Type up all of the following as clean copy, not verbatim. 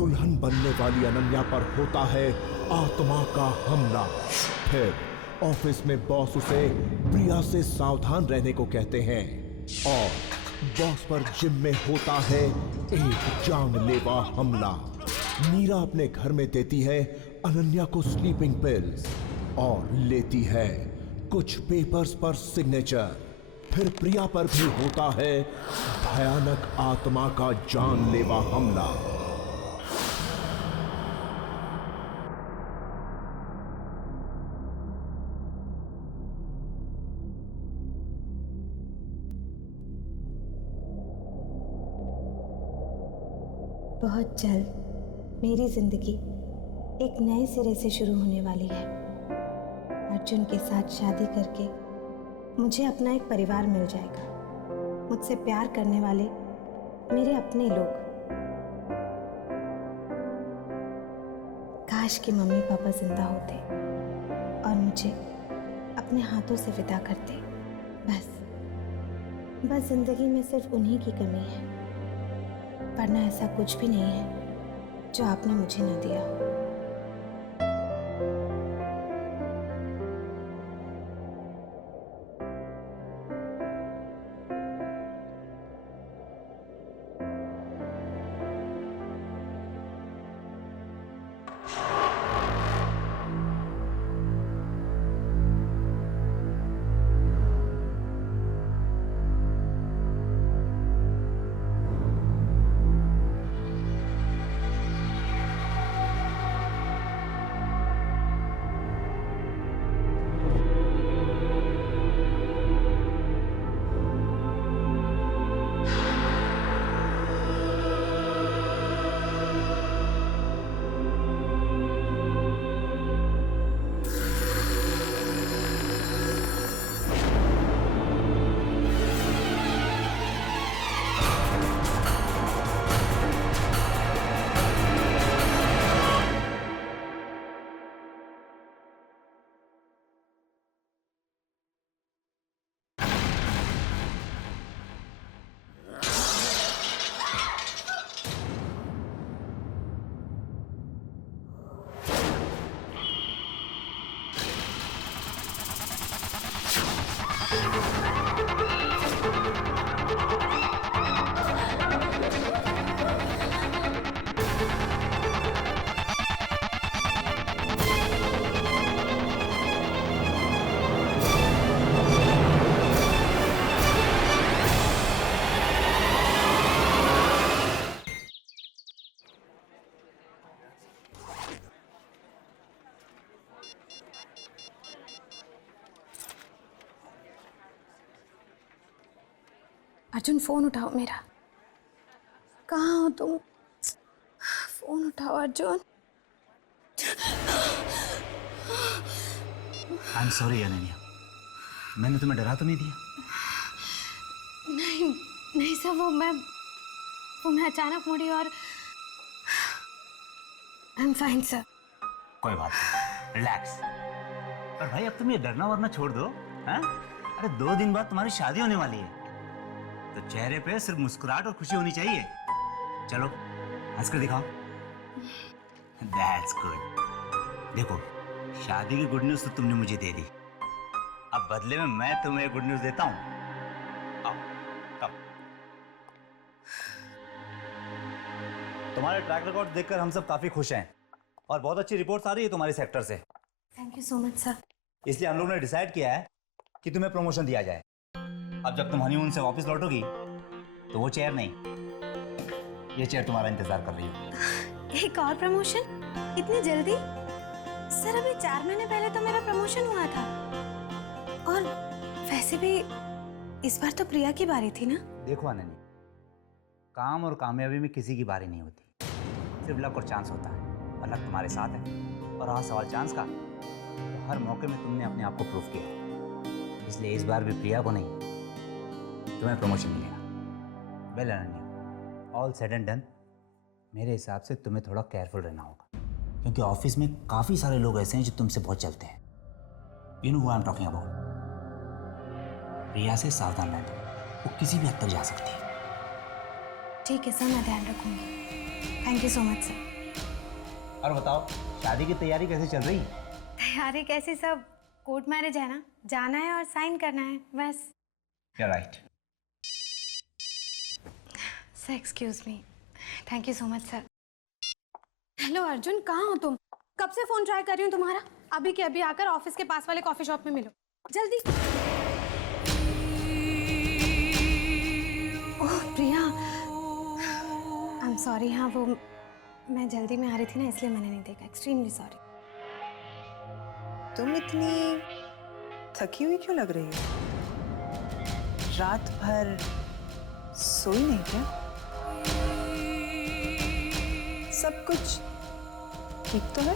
दुल्हन बनने वाली अनन्या पर होता है आत्मा का हमला। फिर ऑफिस में बॉस उसे प्रिया से सावधान रहने को कहते हैं और बॉस पर जिम में होता है एक जानलेवा हमला। मीरा अपने घर में देती है अनन्या को स्लीपिंग पिल्स और लेती है कुछ पेपर्स पर सिग्नेचर। फिर प्रिया पर भी होता है भयानक आत्मा का जानलेवा हमला। बहुत जल्द मेरी जिंदगी एक नए सिरे से शुरू होने वाली है। अर्जुन के साथ शादी करके मुझे अपना एक परिवार मिल जाएगा, मुझसे प्यार करने वाले मेरे अपने लोग। काश कि मम्मी पापा जिंदा होते और मुझे अपने हाथों से विदा करते। बस जिंदगी में सिर्फ उन्हीं की कमी है, वरना ऐसा कुछ भी नहीं है जो आपने मुझे न दिया हो। अर्जुन, फोन उठाओ मेरा। कहाँ हो तुम? फोन उठाओ Arjun. I am sorry Ananya, मैंने तुम्हें डरा तो नहीं दिया? नहीं सर, वो मैं अचानक मुड़ी और आई एम फाइन सर। कोई बात नहीं, रिलैक्स। पर भाई अब तुम ये डरना वरना छोड़ दो, हैं? अरे 2 दिन बाद तुम्हारी शादी होने वाली है, तो चेहरे पे सिर्फ मुस्कुराहट और खुशी होनी चाहिए। चलो हंस कर दिखाओ। That's good। देखो, शादी की गुड न्यूज तो तुमने मुझे दे दी, अब बदले में मैं तुम्हें गुड न्यूज देता हूँ। आओ, आओ। तुम्हारे ट्रैक रिकॉर्ड देखकर हम सब काफी खुश हैं और बहुत अच्छी रिपोर्ट्स आ रही है तुम्हारे सेक्टर से। Thank you so much sir. इसलिए हम लोगों ने डिसाइड किया है कि तुम्हें प्रमोशन दिया जाए। अब जब तुम हनीमून से वापस लौटोगी तो वो चेयर नहीं, ये चेयर तुम्हारा इंतजार कर रही है। एक और प्रमोशन? इतनी जल्दी? सर अभी 4 महीने पहले तो मेरा प्रमोशन हुआ था। और वैसे भी इस बार तो प्रिया की बारी थी ना। देखो अनन्या, काम और कामयाबी में किसी की बारी नहीं होती, सिर्फ लक और चांस होता है, और लक तुम्हारे साथ है। और रहा सवाल चांस का, तो हर मौके में तुमने अपने आप को प्रूव किया, इसलिए इस बार भी प्रिया को नहीं, तुम्हें प्रमोशन मिलेगा। Well Ananya, all said and done, मेरे हिसाब से तुम्हें थोड़ा केयरफुल रहना होगा, क्योंकि ऑफिस में काफ़ी सारे लोग ऐसे हैं जो तुमसे बहुत चलते हैं। You know who I am talking about. Priya से सावधान रहना, वो किसी भी हद तक जा सकती है। ठीक है सर, मैं ध्यान रखूंगी। Thank you so much sir. और बताओ, शादी की तैयारी कैसे चल रही? तैयारी कैसी, सब कोर्ट मैरिज है ना, जाना है और साइन करना है बस। Right. Sir excuse me, thank you so much sir. Hello Arjun, कहाँ हो तुम? कब से फोन ट्राई कर रही हूँ तुम्हारा। अभी के अभी आकर ऑफिस के पास वाले कॉफी शॉप में मिलो, जल्दी। ओह प्रिया, आई एम सॉरी। हाँ वो मैं जल्दी में आ रही थी ना, इसलिए मैंने नहीं देखा। Extremely sorry. तुम इतनी थकी हुई क्यों लग रही हो? रात भर सोई नहीं क्या? सब कुछ ठीक तो है?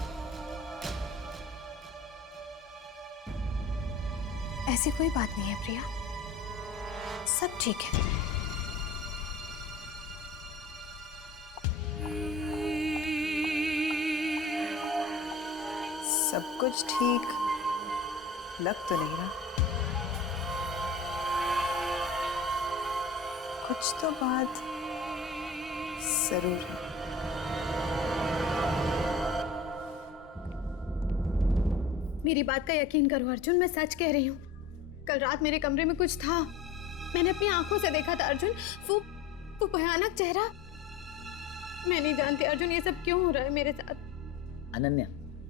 ऐसी कोई बात नहीं है प्रिया, सब ठीक है। सब कुछ ठीक लग तो नहीं रहा। कुछ तो बात जरूर है। मेरी बात का यकीन करो अर्जुन, मैं सच कह रही हूँ। कल रात मेरे कमरे में कुछ था, मैंने अपनी आंखों से देखा था अर्जुन। वो भयानक चेहरा। मैं नहीं जानती अर्जुन ये सब क्यों हो रहा है मेरे साथ। अनन्या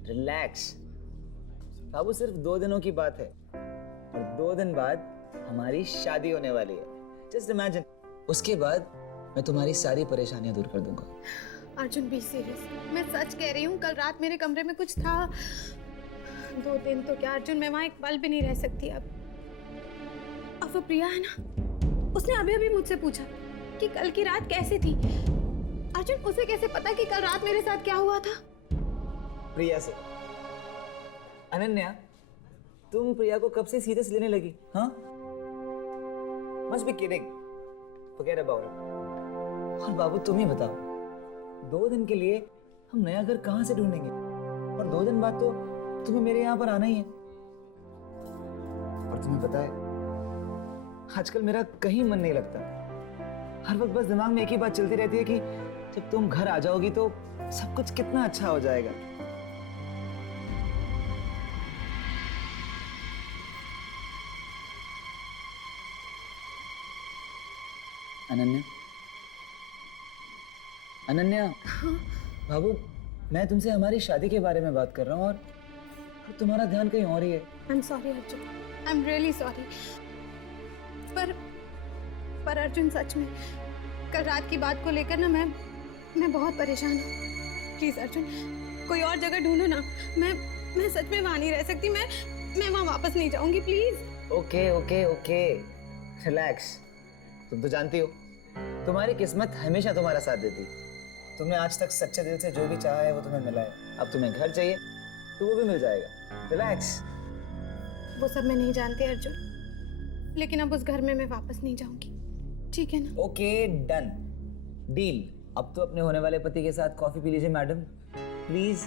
रिलैक्स। बाबू सिर्फ 2 दिनों की बात है और 2 दिन बाद हमारी शादी होने वाली है। जस्ट इमेजिन, उसके बाद मैं तुम्हारी सारी परेशानियां दूर कर दूंगा। अर्जुन बी सीरियस, मैं सच कह रही हूँ। कल रात मेरे कमरे में कुछ था। 2 दिन तो क्या अर्जुन, मैं वहाँ एक पल भी नहीं रह सकती अब। और वो प्रिया है ना, उसने अभी अभी मुझसे पूछा कि कल की रात कैसी थी। अर्जुन उसे कैसे पता कि कल रात मेरे साथ क्या हुआ था? प्रिया से। अनन्या, तुम प्रिया को कब से सीरियस लेने लगी? हाँ? Must be kidding. Forget about it. और बाबू तुम ही बताओ, 2 दिन के लिए हम नया घर कहाँ से ढूंढेंगे? और 2 दिन बाद तो तुम्हें मेरे यहाँ पर आना ही है। और तुम्हें पता है, आजकल मेरा कहीं मन नहीं लगता। हर वक्त बस दिमाग में एक ही बात चलती रहती है कि जब तुम घर आ जाओगी तो सब कुछ कितना अच्छा हो जाएगा। अनन्या, अनन्या। बाबू, मैं तुमसे हमारी शादी के बारे में बात कर रहा हूँ और तुम्हारा ध्यान कहीं और ही है। I am sorry Arjun, I am really sorry. पर अर्जुन सच में कल रात की बात को लेकर ना मैं बहुत परेशान हूँ। प्लीज अर्जुन, कोई और जगह ढूंढो ना। मैं सच में वहाँ नहीं रह सकती। मैं वहाँ वापस नहीं जाऊंगी, please. Okay okay okay, relax. तुम तो जानती हो, तुम्हारी किस्मत हमेशा तुम्हारा साथ देती। तुमने आज तक सच्चे दिल से जो भी चाहा है वो तुम्हें मिला है। अब तुम्हें घर चाहिए तो वो भी मिल जाएगा। रिलैक्स। वो सब मैं नहीं जानती अर्जुन, लेकिन अब उस घर में मैं वापस नहीं जाऊंगी, ठीक है ना? Okay done, deal. अब तो अपने होने वाले पति के साथ कॉफी पी लीजिए मैडम, प्लीज।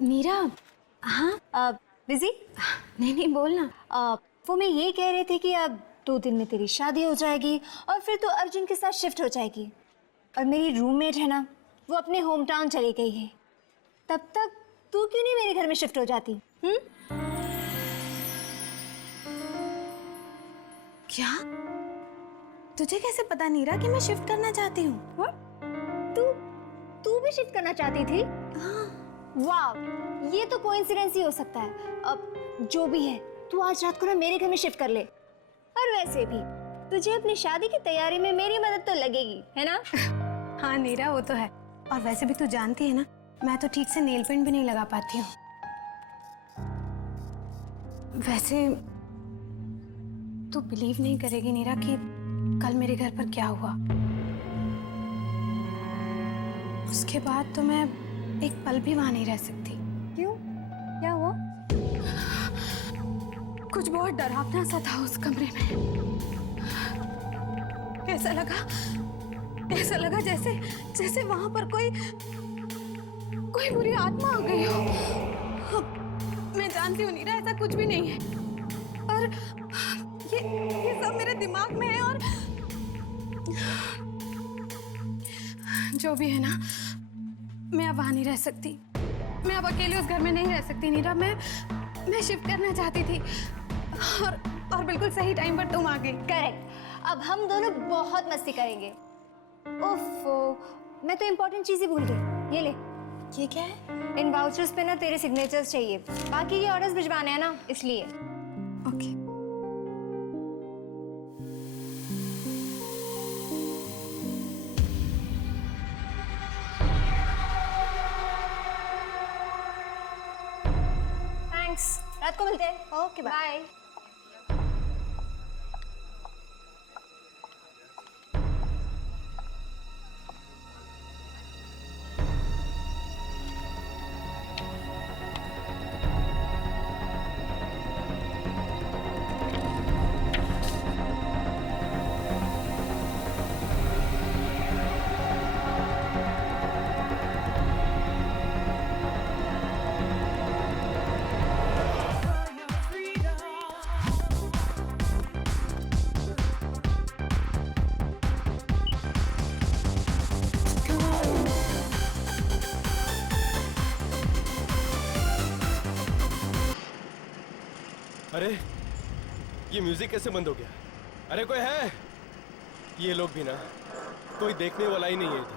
मीरा। हाँ बिजी? नहीं बोलना। वो मैं ये कह रही थी कि अब 2 दिन में तेरी शादी हो जाएगी और फिर तो अर्जुन के साथ शिफ्ट हो जाएगी। और मेरी रूममेट है ना, वो अपने होम टाउन चली गई है। तब तक तू क्यों नहीं मेरे घर में शिफ्ट हो जाती? क्या? तुझे कैसे पता नीरा कि मैं शिफ्ट करना चाहती हूँ? तू भी शिफ्ट करना चाहती थी? हाँ। वाह, ये तो कोइंसिडेंस ही हो सकता है। अब जो भी है, तू आज रात को ना मेरे घर में शिफ्ट कर ले। और वैसे भी तुझे अपनी शादी की तैयारी में मेरी मदद तो लगेगी, है ना? हाँ नीरा, वो तो है। और वैसे भी तू जानती है ना, मैं तो ठीक से नेल पेंट भी नहीं लगा पाती हूँ। वैसे तू बिलीव नहीं करेगी नीरा कि कल मेरे घर पर क्या हुआ। उसके बाद तो मैं एक पल भी वहां नहीं रह सकती। क्यों? क्या हुआ? कुछ बहुत डरावना सा था उस कमरे में। ऐसा लगा जैसे वहां पर कोई बुरी आत्मा आ गई हो। मैं जानती हूँ नीरा, ऐसा कुछ भी नहीं है, पर ये सब मेरे दिमाग में है। और जो भी है ना, मैं अब वहां नहीं रह सकती। मैं अब अकेले उस घर में नहीं रह सकती नीरा। मैं शिफ्ट करना चाहती थी और बिल्कुल सही टाइम पर तुम आ गई। करेक्ट। अब हम दोनों बहुत मस्ती करेंगे। ओफो, मैं तो इम्पोर्टेंट चीज ही भूल गई। ये ले। ये क्या है? इन वाउचर्स पे ना तेरे सिग्नेचर्स चाहिए, बाकी ये ऑर्डर्स भिजवाने हैं ना, इसलिए। ओके। थैंक्स, रात को मिलते हैं। Okay, bye. अरे ये म्यूजिक कैसे बंद हो गया? अरे कोई है? ये लोग भी ना, कोई देखने वाला ही नहीं है इधर।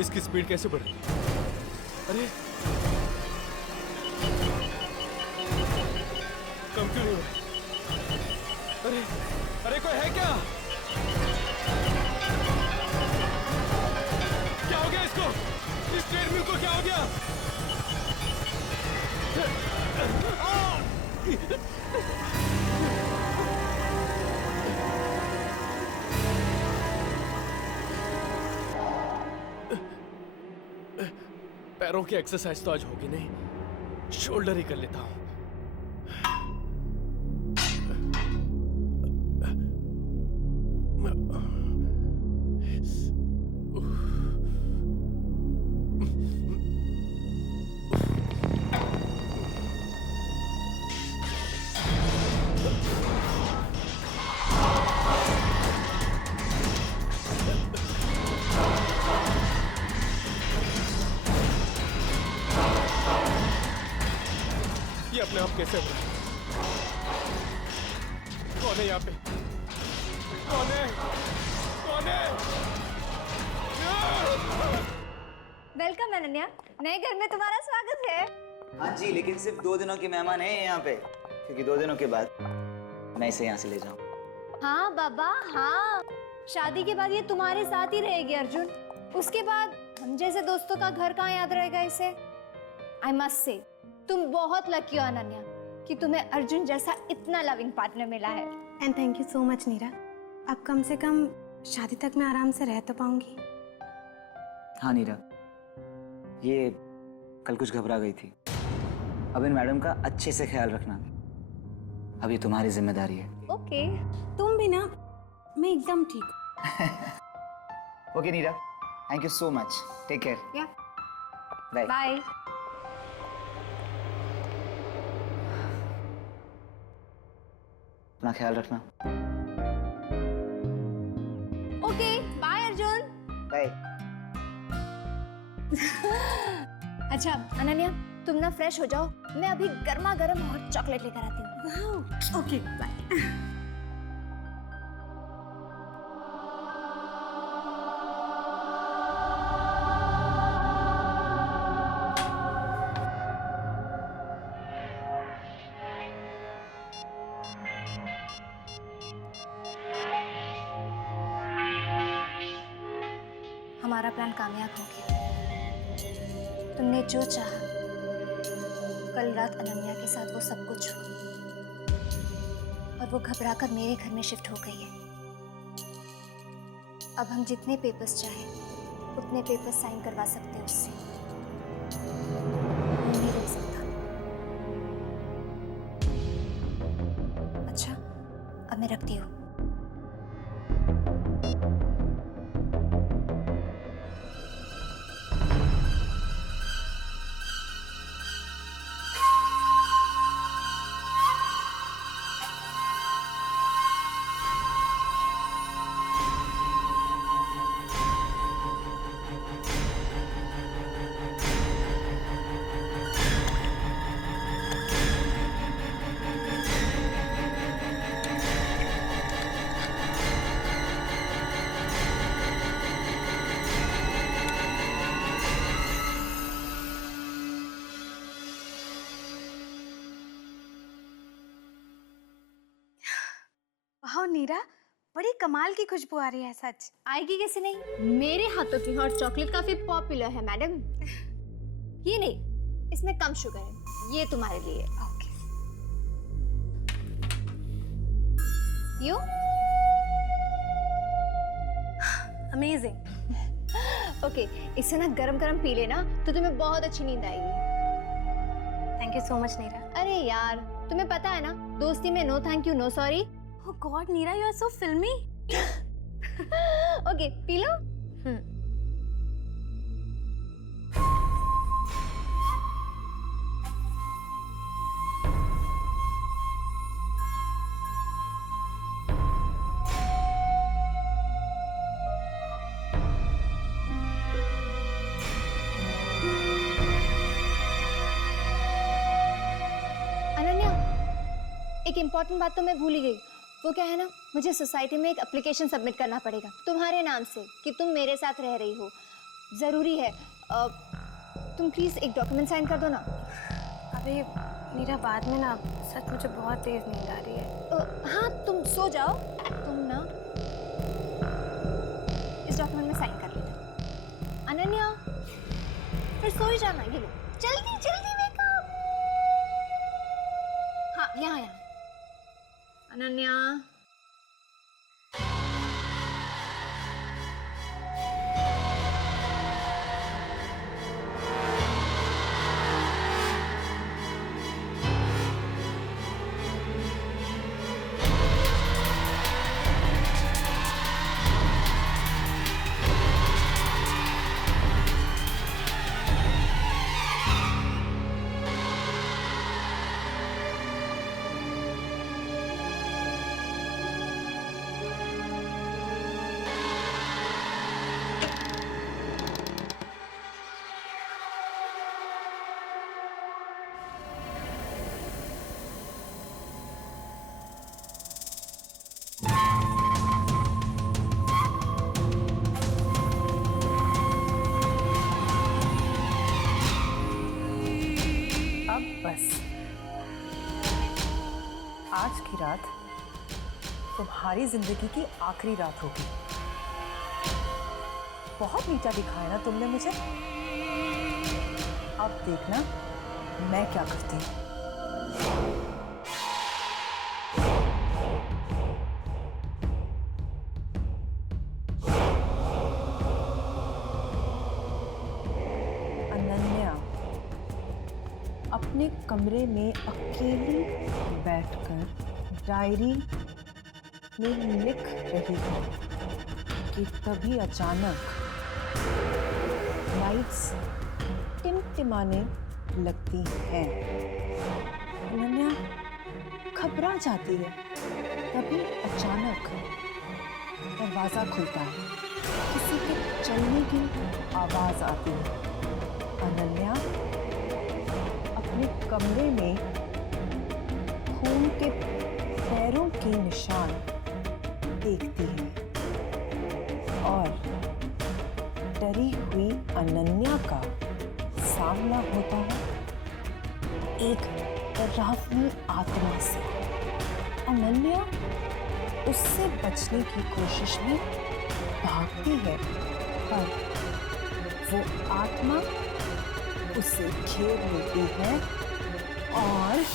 इसकी स्पीड कैसे बढ़ रही है? अरे कम क्यों नहीं हो रहा? अरे कोई है क्या? क्या हो गया इसको? इस ट्रेडमिल को क्या हो गया? पैरों की एक्सरसाइज तो आज होगी नहीं, शोल्डर ही कर लेता हूं। ये अपने आप कैसे हो रहा है? कौन है यहाँ पे? कौन है? कौन है? वेलकम अनन्या, नए घर में तुम्हारा स्वागत है। हाँ जी, लेकिन सिर्फ 2 दिनों के मेहमान हैं यहाँ पे, क्योंकि 2 दिनों के बाद मैं इसे यहाँ से ले जाऊँ। हाँ बाबा हाँ, शादी के बाद ये तुम्हारे साथ ही रहेगी अर्जुन। उसके बाद हम जैसे दोस्तों का घर कहाँ याद रहेगा इसे। आई मस्ट से तुम बहुत लकी हो अनन्या कि तुम्हें अर्जुन जैसा इतना लविंग पार्टनर मिला है। And thank you so much Neera. अब कम से कम शादी तक मैं आराम से रह तो पाऊंगी। हाँ नीरा, ये कल कुछ घबरा गई थी। अब इन मैडम का अच्छे से ख्याल रखना, अब ये तुम्हारी जिम्मेदारी है। ओके। तुम भी ना, मैं एकदम ठीक हूँ। Okay Neera, thank you so much. Take care. या बाय। बाय। अपना ख्याल रखना। Okay bye Arjun. बाय। अच्छा अनन्या, तुम ना फ्रेश हो जाओ, मैं अभी गर्मा गर्म हॉट चॉकलेट लेकर आती हूँ। Okay bye. हमारा प्लान कामयाब हो गया। तुमने जो चाहा, कल रात अनन्या के साथ वो सब कुछ हुआ और वो घबराकर मेरे घर में शिफ्ट हो गई है। अब हम जितने पेपर्स चाहें उतने पेपर्स साइन करवा सकते हैं उससे। मेरे अब मैं रखती हूँ। वाह नीरा, बड़ी कमाल की खुशबू आ रही है सच। आएगी कैसे नहीं, मेरे हाथों की हॉट चॉकलेट काफी पॉपुलर है मैडम। ये नहीं, इसमें कम शुगर है, ये तुम्हारे लिए। ओके। You amazing. ओके, इसे ना गरम गरम पी लेना तो तुम्हें बहुत अच्छी नींद आएगी। Thank you so much Neera. अरे यार, तुम्हें पता है ना, दोस्ती में no thank you no sorry. Oh god Neera, you are so filmy. Okay, P low. Ananya, एक इम्पॉर्टेंट बात तो मैं भूल ही गई। वो क्या है ना, मुझे सोसाइटी में एक एप्लीकेशन सबमिट करना पड़ेगा तुम्हारे नाम से कि तुम मेरे साथ रह रही हो। ज़रूरी है, तुम प्लीज़ एक डॉक्यूमेंट साइन कर दो ना। अभी नीरा, बाद में ना, सच मुझे बहुत तेज नींद आ रही है। हाँ, तुम सो जाओ। तुम ना इस डॉक्यूमेंट में साइन कर लेना। अनन्या, फिर सो ही जाना। ये लो, जल्दी जल्दी वेकअप। हाँ, यहाँ यहाँ। अनन्या, अब बस आज की रात तुम्हारी जिंदगी की आखिरी रात होगी। बहुत नीचा दिखाया ना तुमने मुझे। अब देखना मैं क्या करती हूँ। अनन्या अपने कमरे में अकेली बैठकर डायरी में लिख रही है कि तभी अचानक लाइट्स टिमटिमाने लगती हैं। अनन्या घबरा जाती है। तभी अचानक दरवाजा खुलता है, किसी के चलने की आवाज आती है। अनन्या अपने कमरे में खून के पैरों के निशान देखती है और डरी हुई अनन्या का सामना होता है एक डरावनी आत्मा से। अनन्या उससे बचने की कोशिश में भागती है, पर वो आत्मा उसे घेर लेती है और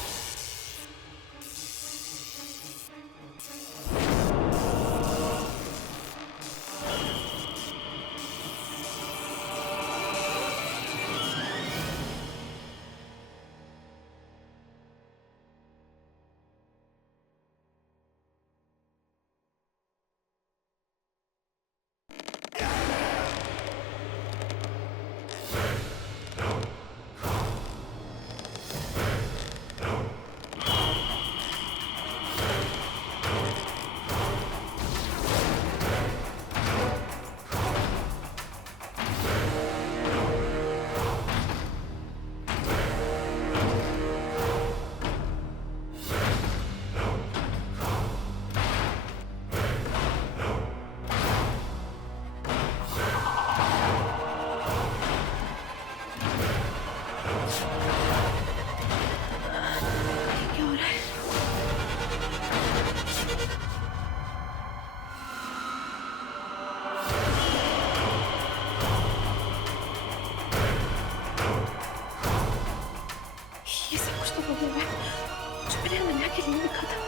वो मैं जो मैंने अनन्या के लिए लिखा था।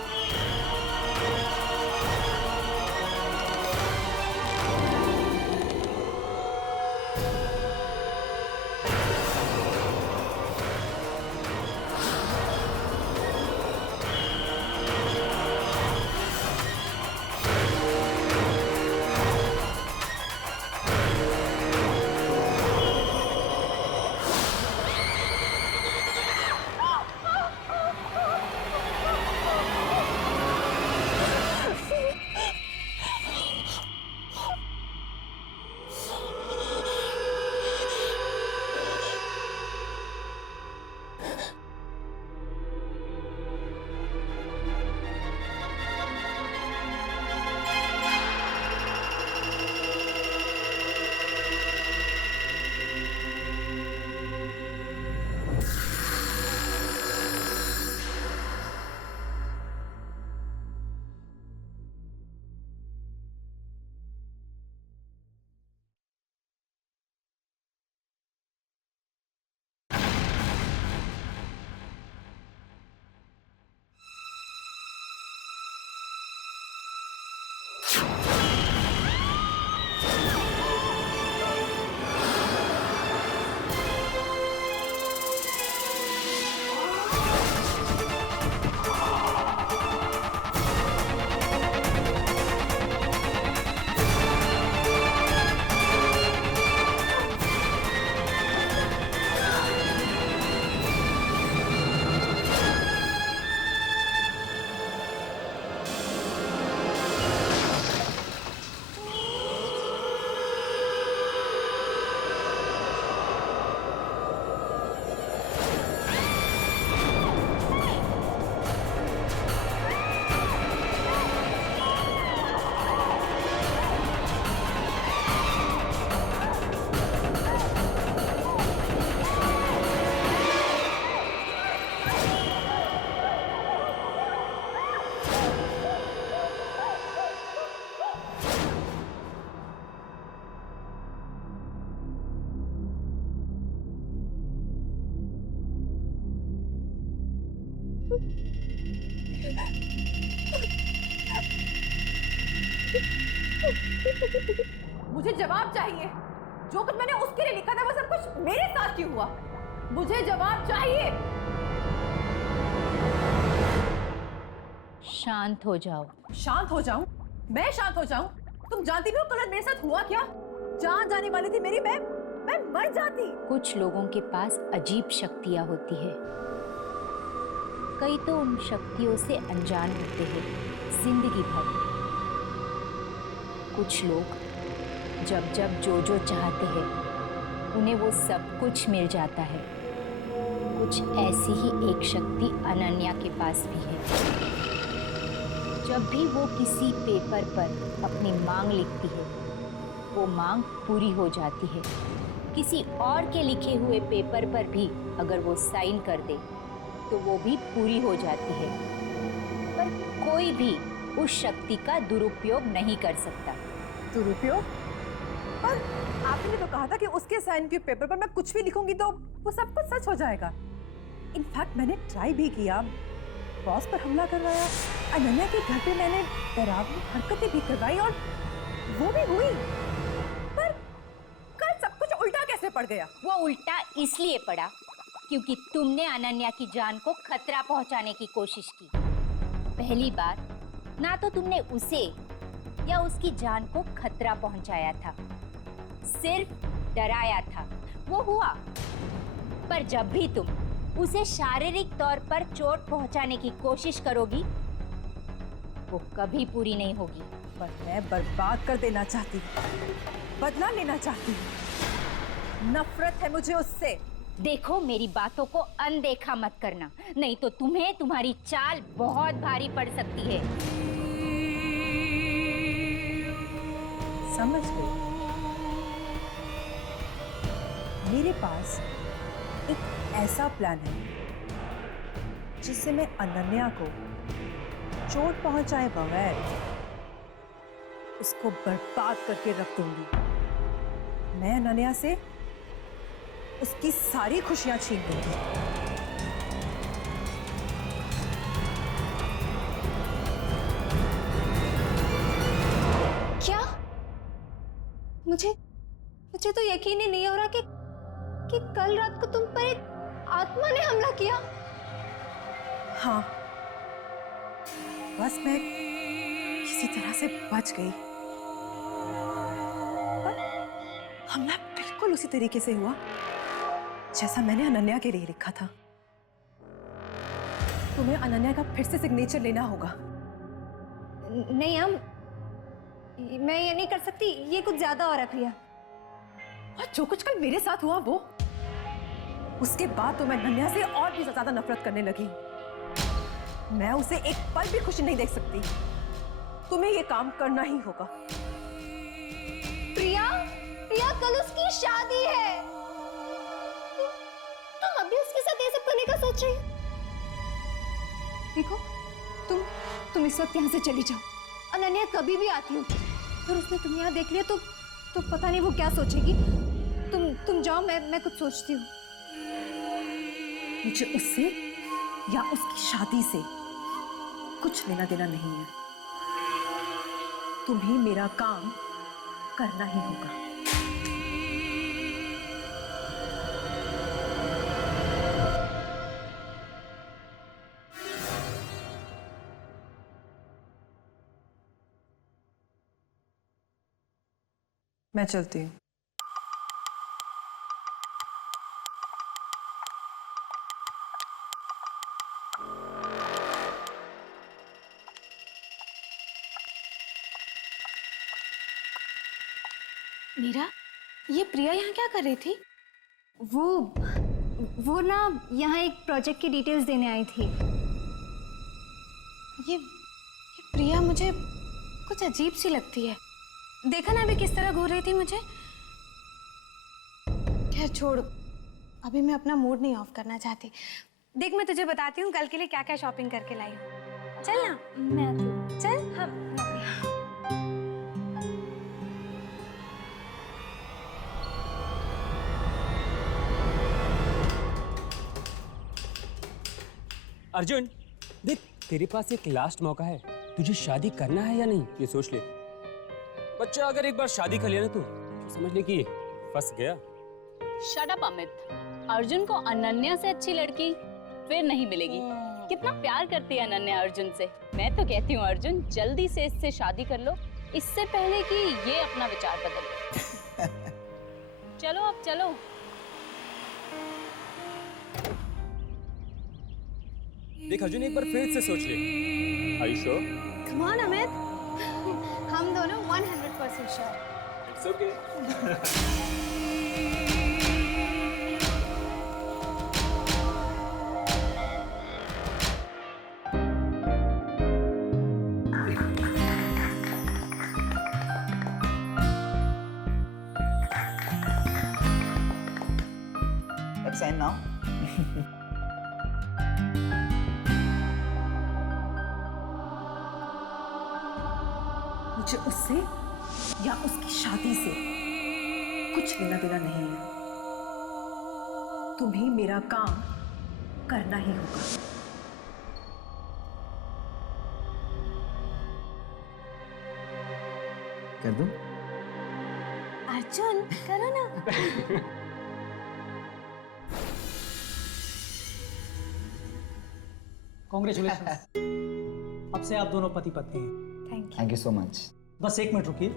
मुझे जवाब चाहिए। जो कुछ मैंने उसके लिए लिखा था वो सब कुछ मेरे साथ क्यों हुआ? मुझे जवाब चाहिए। शांत हो जाओ। शांत हो जाऊं? मैं शांत हो जाऊं? तुम जानती भी हो कल मेरे साथ हुआ क्या? जान जाने वाली थी मेरी, मैं मर जाती। कुछ लोगों के पास अजीब शक्तियां होती है, कई तो उन शक्तियों से अनजान होते हैं जिंदगी भर। कुछ लोग जब जब जो चाहते हैं उन्हें वो सब कुछ मिल जाता है। कुछ ऐसी ही एक शक्ति अनन्या के पास भी है। जब भी वो किसी पेपर पर अपनी मांग लिखती है वो मांग पूरी हो जाती है। किसी और के लिखे हुए पेपर पर भी अगर वो साइन कर दे तो वो भी पूरी हो जाती है। पर कोई भी उस शक्ति का दुरुपयोग नहीं कर सकता। दुरुपयोग? पर आपने तो कहा था कि उसके साइन के पेपर पर मैं कुछ भी लिखूंगी तो वो सब कुछ सच हो जाएगा। इनफैक्ट मैंने ट्राई भी किया, बॉस पर हमला करवाया, अनन्या के घर पे मैंने डरावनी हरकतें भी करवाई और वो भी हुई। पर कल सब कुछ उल्टा कैसे पड़ गया? वो उल्टा इसलिए पड़ा क्योंकि तुमने अनन्या की जान को खतरा पहुंचाने की कोशिश की। पहली बार ना तो तुमने उसे या उसकी जान को खतरा पहुंचाया था, सिर्फ डराया था, वो हुआ। पर जब भी तुम उसे शारीरिक तौर पर चोट पहुंचाने की कोशिश करोगी वो कभी पूरी नहीं होगी। पर मैं बर्बाद कर देना चाहती हूँ, बदला लेना चाहती हूँ। नफरत है मुझे उससे। देखो, मेरी बातों को अनदेखा मत करना, नहीं तो तुम्हें तुम्हारी चाल बहुत भारी पड़ सकती है। समझ गई। मेरे पास एक ऐसा प्लान है जिससे मैं अनन्या को चोट पहुंचाए बगैर उसको बर्बाद करके रख दूंगी। मैं अनन्या से उसकी सारी खुशियां छीन लूंगी। मुझे तो यकीन ही नहीं हो रहा कि कल रात को तुम पर एक आत्मा ने हमला किया। हाँ, बस मैं किसी तरह से बच गई। पर हमला बिल्कुल उसी तरीके से हुआ जैसा मैंने अनन्या के लिए लिखा था। तुम्हें अनन्या का फिर से सिग्नेचर लेना होगा। नहीं मैं ये नहीं कर सकती, ये कुछ ज्यादा हो रहा है प्रिया। और जो कुछ कल मेरे साथ हुआ वो, उसके बाद तो मैं अनन्या से और भी ज्यादा नफरत करने लगी। मैं उसे एक पल भी खुशी नहीं देख सकती। तुम्हें ये काम करना ही होगा। प्रिया कल उसकी शादी है। तुम अभी उसके साथ ये सब करने का सोच रही हो? देखो तुम इस वक्त यहाँ से चली जाओ। अनन्या कभी भी आती होगी, अगर उसने तुम्हें यहाँ देख लिया तो पता नहीं वो क्या सोचेगी। तुम जाओ, मैं कुछ सोचती हूँ। मुझे उससे या उसकी शादी से कुछ लेना देना नहीं है। तुम्हें मेरा काम करना ही होगा। मैं चलती हूँ। मीरा, ये प्रिया यहाँ क्या कर रही थी? वो ना यहाँ एक प्रोजेक्ट की डिटेल्स देने आई थी। ये प्रिया मुझे कुछ अजीब सी लगती है। देखा ना अभी किस तरह घूर रही थी मुझे। खैर छोड़, अभी मैं अपना मूड नहीं ऑफ करना चाहती। देख मैं तुझे बताती हूँ कल के लिए क्या क्या शॉपिंग करके लाई हूँ। चल ना, मैं आती हूँ। चल। हाँ। अर्जुन देख, तेरे पास एक लास्ट मौका है। तुझे शादी करना है या नहीं ये सोच ले। बच्चा अगर एक बार शादी कर लिया ना तो समझ ले कि फंस गया। Shut up Amit. अर्जुन को अनन्या से अच्छी लड़की फिर नहीं मिलेगी। कितना प्यार करती है अनन्या अर्जुन से। मैं तो कहती हूँ अर्जुन जल्दी से इससे शादी कर लो, इससे पहले कि ये अपना विचार बदल ले। चलो अब चलो। देख अर्जुन, एक बार फिर से सोच ले। Are you sure? Come on Amit, हम दोनों 100% sure. It's okay. Let's sign now. मुझे उससे या उसकी शादी से कुछ लेना देना नहीं है। तुम्हें मेरा काम करना ही होगा। कर दूं? अर्जुन करो ना। कॉन्ग्रेचुलेशंस। अब से आप दोनों पति पत्नी हैं। Thank you so much. बस 1 मिनट रुकिए,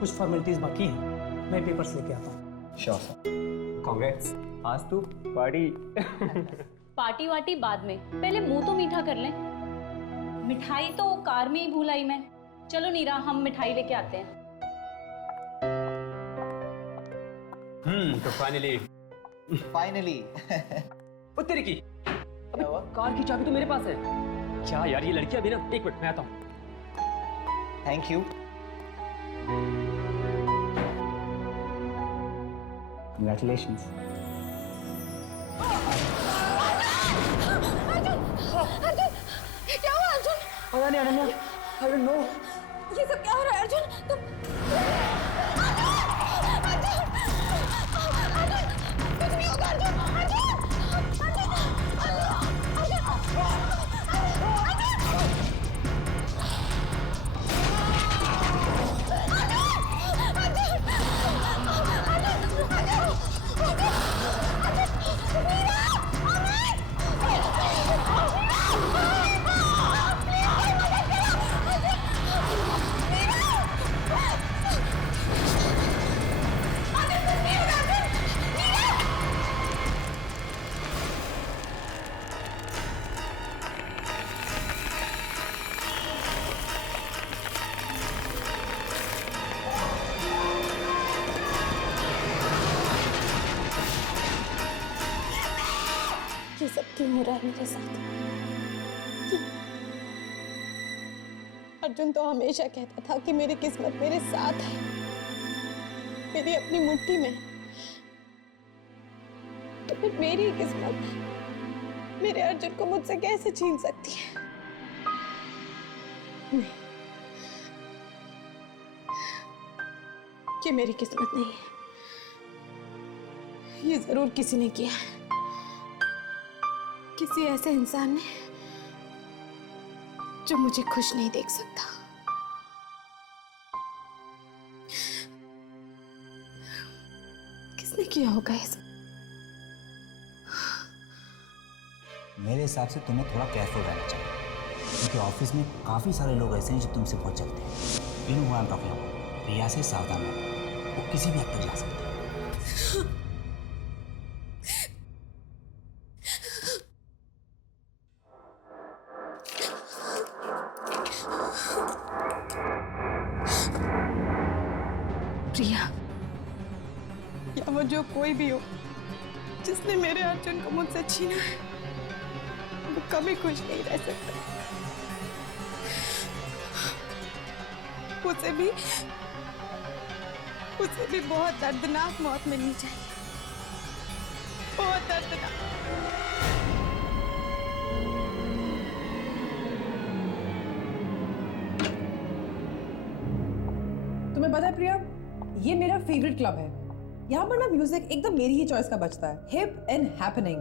कुछ फॉर्मेलिटीज बाकी हैं, मैं पेपर्स लेके आता हूँ। Sure sir. Congrats. आज तो पार्टी। पार्टी वार्टी बाद में, पहले मुंह तो मीठा कर लें। मिठाई तो कार में ही भूल आई मैं। चलो नीरा, हम मिठाई लेके आते हैं। तो फाइनली। Finally. ओ तेरी की। अबे कार की चाबी तो मेरे पास है। क्या यार, ये लड़की अभी ना, 1 मिनट मैं आता हूँ। Thank you. Congratulations. क्या हुआ अर्जुन? पता नहीं अनन्या, I don't know. ये सब क्या हो रहा है अर्जुन? तुम कुछ नहीं होगा अर्जुन। ये सब क्यों हो रहा है मेरे साथ? क्यों? अर्जुन तो हमेशा कहता था कि मेरी किस्मत मेरे साथ है, मेरी अपनी मुट्ठी में। तो फिर मेरी किस्मत मेरे अर्जुन को मुझसे कैसे छीन सकती है? नहीं, ये मेरी किस्मत नहीं है। ये जरूर किसी ने किया है, किसी ऐसे इंसान ने जो मुझे खुश नहीं देख सकता। किसने किया होगा ये सब? मेरे हिसाब से तुम्हें थोड़ा केयरफुल रहना चाहिए, क्योंकि ऑफिस में काफ़ी सारे लोग ऐसे हैं जो तुमसे बहुत चलते हैं। You know what I am talking about. Priya से सावधान रहना, वो किसी भी हद तक जा सकती है। प्रिया या वो जो कोई भी हो जिसने मेरे अर्जुन को मुझसे छीना है, वो कभी खुश नहीं रह सकता। उसे भी बहुत दर्दनाक मौत मिलनी चाहिए, बहुत दर्दनाक। तुम्हें पता है प्रिया, ये मेरा फेवरेट क्लब है। यहाँ पर ना म्यूजिक एकदम मेरी ही चॉइस का बजता है, हिप एंड हैपनिंग।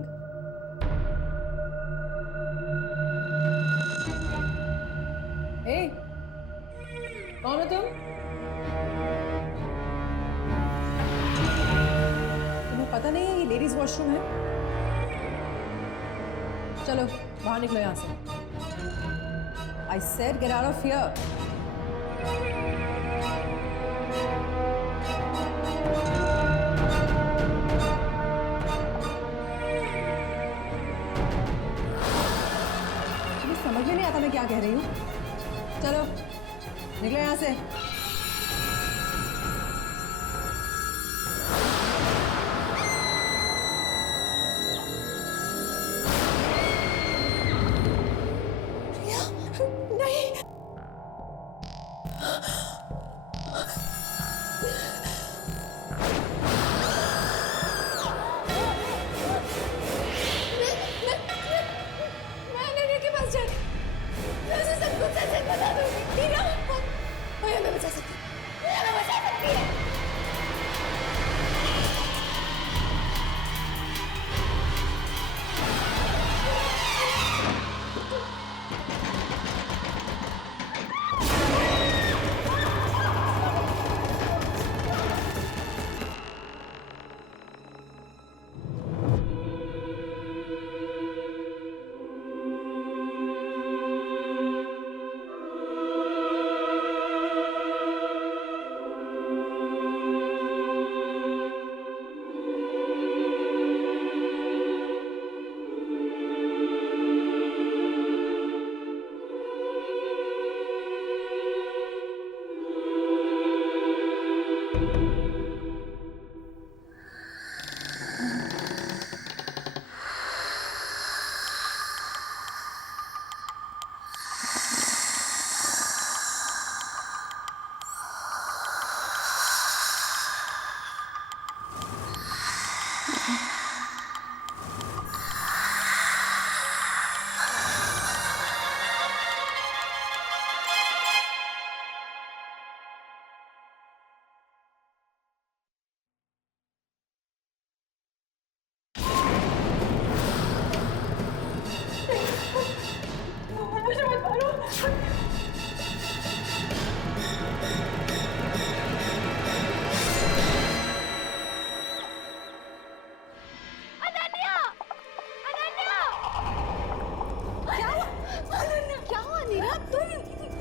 हे, कौन हो तुम? तुम्हें पता नहीं है ये लेडीज वॉशरूम है? चलो बाहर निकलो यहाँ से। I said get out of here. समझ में नहीं आता मैं क्या कह रही हूँ। चलो निकलो यहाँ से। नहीं, मैं अनन्या के पास जाके मैं उसे सब कुछ सच बता दूंगी। टीना, वो हमें बचा सकती है, वो हमें बचा सकती है।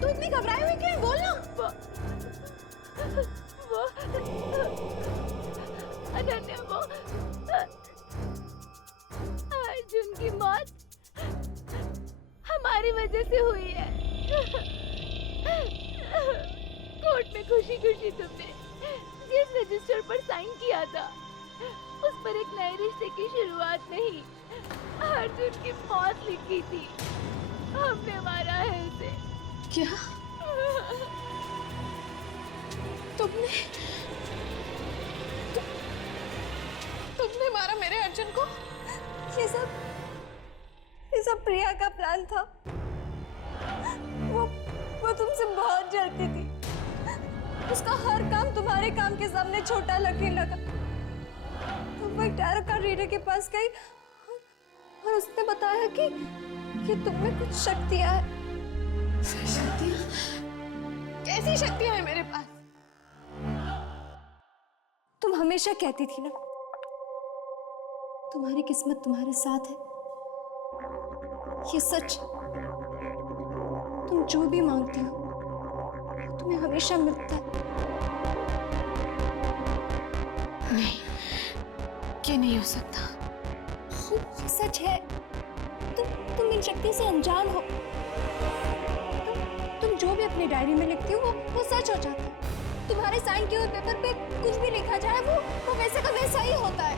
तू इतनी घबराई हुई क्यों है? बोल ना। वो अनन्या, वो अर्जुन की मौत हमारी वजह से हुई है। कोर्ट में खुशी खुशी तुमने जिस रजिस्टर पर साइन किया था, उस पर एक नए रिश्ते की शुरुआत नहीं, हर अर्जुन की मौत लिखी थी। हमने मारा है उसे। क्या? तुमने मारा मेरे अर्जुन को? ये सब प्रिया का प्लान था। वो तुमसे बहुत जलती थी। उसका हर काम तुम्हारे काम के सामने छोटा लगने लगा। तो वो एक टैरो कार्ड रीडर के पास गई और उसने बताया कि तुम में कुछ शक्तियां है। शक्तियाँ? कैसी शक्तियाँ हैं मेरे पास? तुम हमेशा कहती थी ना, तुम्हारी किस्मत तुम्हारे साथ है। ये सच। तुम जो भी मांगती हो तुम्हें हमेशा मिलता है। नहीं, ये नहीं हो सकता। ये सच है। तुम इन शक्तियों से अनजान हो। तुम जो भी अपनी डायरी में लिखती हो वो सच हो जाता है। तुम्हारे साइन किए हुए पेपर पे कुछ भी लिखा जाए वो वैसे का वैसा ही होता है।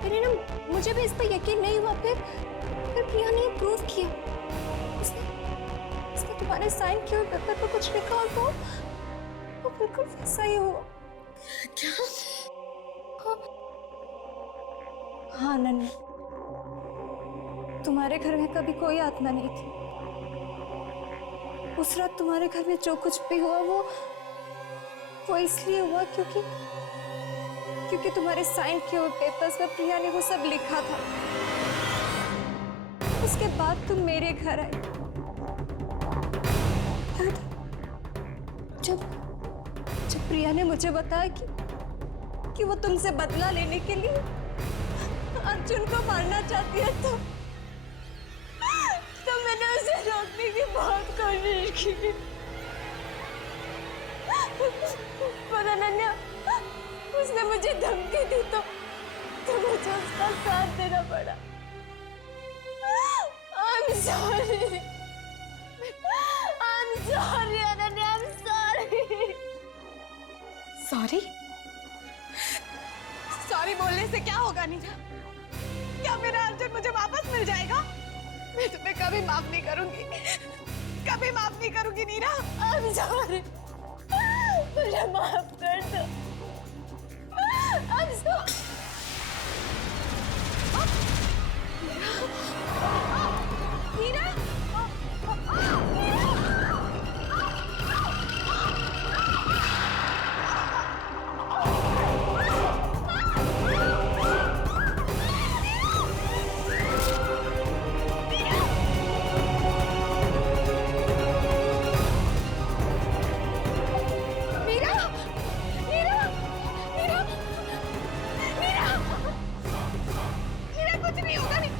पहले ना मुझे भी इस पर यकीन नहीं हुआ, फिर प्रिया ने प्रूव किया। उसने तुम्हारे साइन किए हुए पेपर पर कुछ लिखा और वो बिल्कुल वैसा ही हुआ। क्या? हाँ नन्ही, तुम्हारे घर में कभी कोई आत्मा नहीं थी। उस रात तुम्हारे घर में जो कुछ भी हुआ वो इसलिए हुआ क्योंकि तुम्हारे साइन किए हुए पेपर्स पर प्रिया ने वो सब लिखा था। उसके बाद तुम मेरे घर आए। जब प्रिया ने मुझे बताया कि वो तुमसे बदला लेने के लिए अर्जुन को मारना चाहती है, तो मैंने उसे रोकने की बहुत कोशिश की। पर अनन्या, उसने मुझे धमकी दी तो मुझे उसका साथ देना पड़ा। I'm sorry Ananya, I'm sorry। Sorry बोलने से क्या होगा नीरा? क्या मेरा अर्जुन मुझे वापस मिल जाएगा? मैं तुम्हें कभी माफ नहीं करूंगी, कभी माफ नहीं करूंगी नीरा। I'm sorry, मुझे माफ कर दो। I'm sorry। नीरा, कुछ नहीं होगा। नहीं,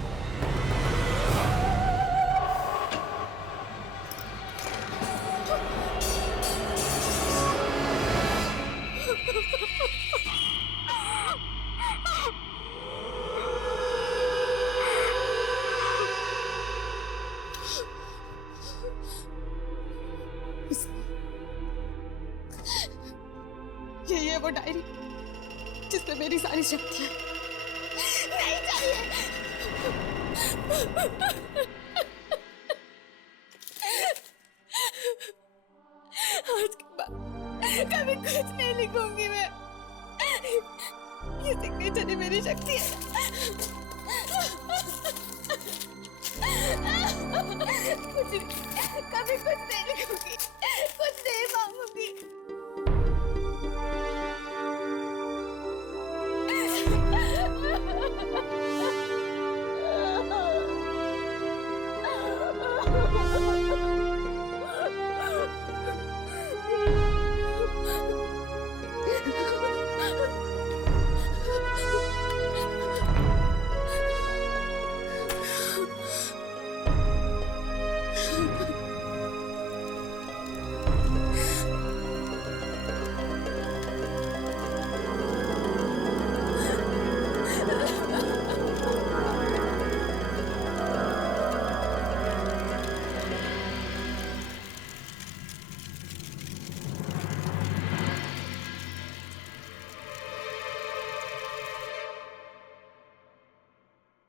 यही है वो डायरी जिसमें मेरी सारी शक्तियां। नहीं चाहिए।